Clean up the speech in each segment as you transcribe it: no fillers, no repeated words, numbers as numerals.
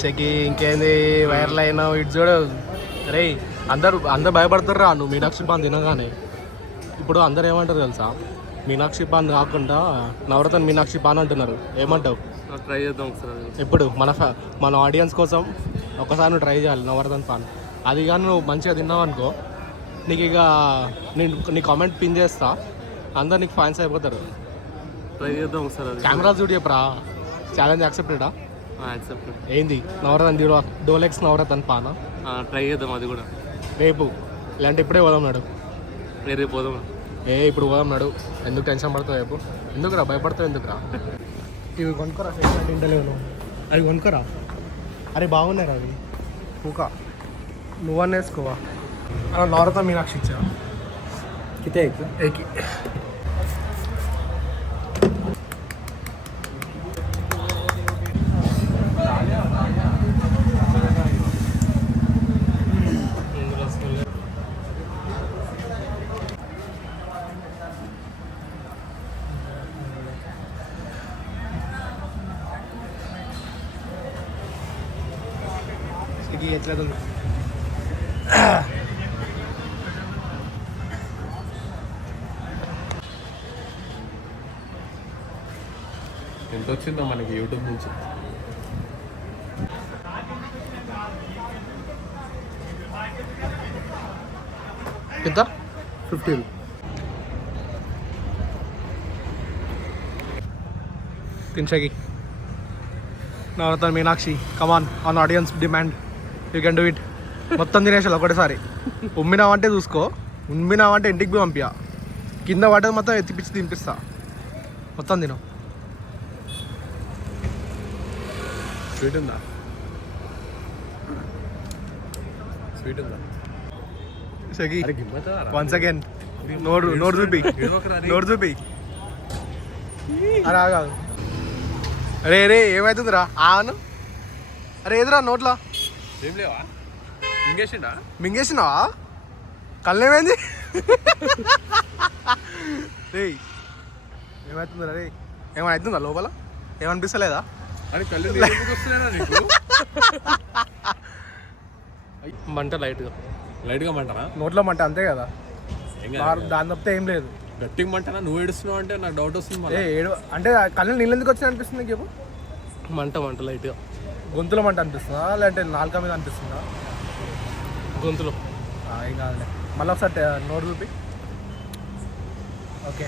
షకి ఇంకేంది వైరల్ అయినావు ఇటు చూడు. అరే అందరు భయపడుతుర్రా నువ్వు మీనాక్షి పాన్ తినగానే. ఇప్పుడు అందరు ఏమంటారు తెలుసా, మీనాక్షి పాన్ కాకుండా నవరత్న మీనాక్షి పాన్ అంటున్నారు. ఏమంటావు? ట్రై చేద్దాం ఒకసారి. ఇప్పుడు మన ఆడియన్స్ కోసం ఒకసారి నువ్వు ట్రై చేయాలి నవరత్న పాన్. అది కానీ నువ్వు మంచిగా తిన్నావు అనుకో, నీకు ఇక నీ కామెంట్ పిన్ చేస్తా, అందరు నీకు ఫ్యాన్స్ అయిపోతారు. ట్రై చేద్దాం ఒకసారి. కెమెరా చూడు చెప్పరా, ఛాలెంజ్ యాక్సెప్టెడా? యాక్సెప్టెడ్. ఏంది నవరత్న డోలెక్స్ నవరత్న పానా? ట్రై చేద్దాం అది కూడా రేపు. ఇలాంటి ఇప్పుడే పోదాం నాడు. రేపు పోదాం. ఇప్పుడు పోదాం నాడు. ఎందుకు టెన్షన్ పడతావు రేపు? ఎందుకురా భయపడతావు? ఎందుకురా? ఇవి కొనుక్కోరా, ఇంటలేవు. అవి కొనుక్కోరా. అరే బాగున్నాయి రా అవి. పూకా నువ్వన్నీ వేసుకోవా? అలా నవరత్న మీనాక్షి ఇచ్చా. ఏకి ఎట్లేదు. ఎంత వచ్చిందో మనకి యూట్యూబ్ నుంచి? ఎంత? 15. తినషకి Navaratna Meenakshi, come on on audience demand, you can do it. మొత్తం తినేసాను ఒకటేసారి. ఉమ్మినావంటే చూసుకో, ఉమ్మినావంటే ఇంటికి పోయి పంపియా. కింద పడ్డది మొత్తం ఎత్తిపిచ్చి తినిపిస్తా. మొత్తం తిను. స్వీట్ ఉందా? స్వీట్ ఉందా? షకి వన్స్ అగైన్ నోరు చూపి, నోరు చూపి. అరే కాదు. అరే రే ఏమవుతుందిరా? ఆను. అరే ఏదిరా నోట్లో? ఏం లేవా? మింగేసినావా? కళ్ళేమైంది? రే ఏమవుతుందిరా? రే ఏమైనా అవుతుందా లోపల? ఏమనిపిస్తలేదా? అని కళ్ళు వస్తున్నాయా నీకు? మంట లైట్గా మంటనా? నోట్లో మంట అంతే కదా, దాని తప్పితే ఏం లేదు. గట్టిగా మంటనా? నువ్వు ఏడుస్తున్నావు అంటే నాకు డౌట్ వస్తుంది. అంటే కళ్ళు నీళ్ళు ఎందుకు వచ్చినా అనిపిస్తుంది చెప్పు? మంట లైట్గా. గొంతులో మంట అనిపిస్తుందా లేదంటే నాలుక మీద అనిపిస్తుందా? గొంతులో. ఏం కాదులే. మళ్ళీ ఒకసారి నోరు చూపి. Okay,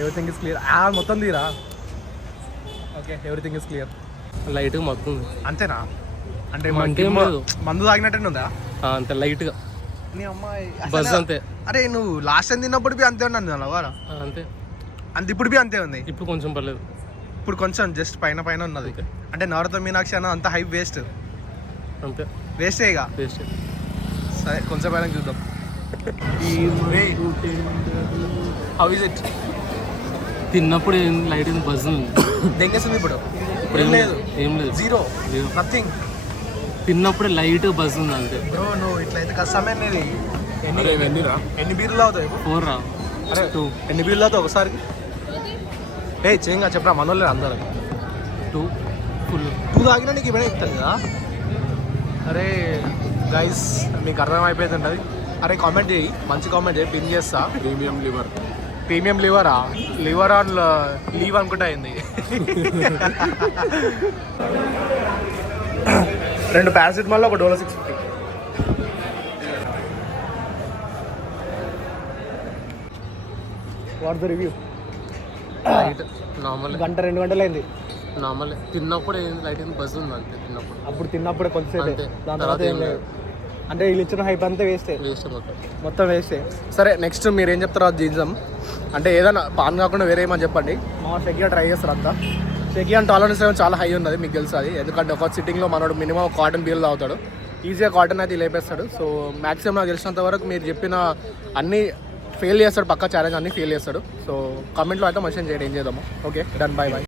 everything is clear. మొత్తం తీరా. Okay, everything is clear. లైట్గా మొత్తం అంతేనా? అంటే మందు తాగినట్టే ఉందా? అంతే లైట్గా. నీ అమ్మాయి బస్ అంతే. అరే నువ్వు లాస్ట్ టైం తిన్నప్పుడు అంతే ఉన్నాను అంతే. ఇప్పుడు అంతే ఉంది. ఇప్పుడు కొంచెం పర్లేదు. ఇప్పుడు కొంచెం జస్ట్ పైన ఉన్నది. అంటే నవరత్న మీనాక్షి అన్న అంత హైప్ వేస్ట్. అంతే వేస్టే ఇక. వేస్ట్. సరే కొంచెం పైన చూద్దాం. How is it? తిన్నప్పుడు లైట్ బజ్ ఉంది. దెంగేస్తుంది ఇప్పుడు? ఏం లేదు జీరో నథింగ్. తిన్నప్పుడు లైట్ బజ్ ఉంది అంతే. బ్రో నువ్వు ఇట్లయితే కష్టమే. ఎన్ని బీర్లు అవుతాయి? 4 రా. అరే 2. ఎన్ని బీర్లు అవుతావు ఒకసారికి? చేయంగా చెప్పరా, మనోళ్ళే అందరు. 2 ఫుల్. 2 తాగినా నీకు ఇవన్నీ ఎక్కుతుంది కదా. అరే గైస్ మీకు అర్థమైపోయింది ఉంటుంది. అరే కామెంట్ చేయి, మంచి కామెంట్ చేయి, పిన్ చేస్తా. ప్రీమియం లివరా? లివర్ ఆన్ లీవ్ అనుకుంటా అయింది. 2 పారాసిటమాల్, ఒక Dolo 650. What the review? Normal. గంట 2 గంటలు అయింది. నార్మల్. తిన్నప్పుడు లైట్ బస్ ఉంది అంతే. అప్పుడు తిన్నప్పుడే కొంచెంసేపు, దాని తర్వాత ఏం లేదు. అంటే వీళ్ళు ఇచ్చిన హైప్ అంతా వేస్టే మొత్తం వేస్టే. సరే నెక్స్ట్ మీరు ఏం చెప్తారో అది జీన్సం. అంటే ఏదైనా పాన్ కాకుండా వేరే ఏమని చెప్పండి. మా షెకియా ట్రై చేస్తారు అంతా. షెకియా టాలరెన్స్ లెవెల్ చాలా హై ఉన్నది, మీకు తెలుసు అది. ఎందుకంటే ఒక సిట్టింగ్లో మనోడు మినిమం కాటన్ బీర్లు తాగుతాడు. ఈజీగా కాటన్ అయితే లేపేస్తాడు. సో మ్యాక్సిమం నాకు తెలిసినంత వరకు మీరు చెప్పిన అన్నీ ఫెయిల్ చేస్తాడు, పక్కా ఛాలెంజ్ అన్నీ ఫెయిల్ చేస్తాడు. సో కామెంట్లో అయితే మెన్షన్ చేయండి ఏం చేద్దాము. Okay done, bye.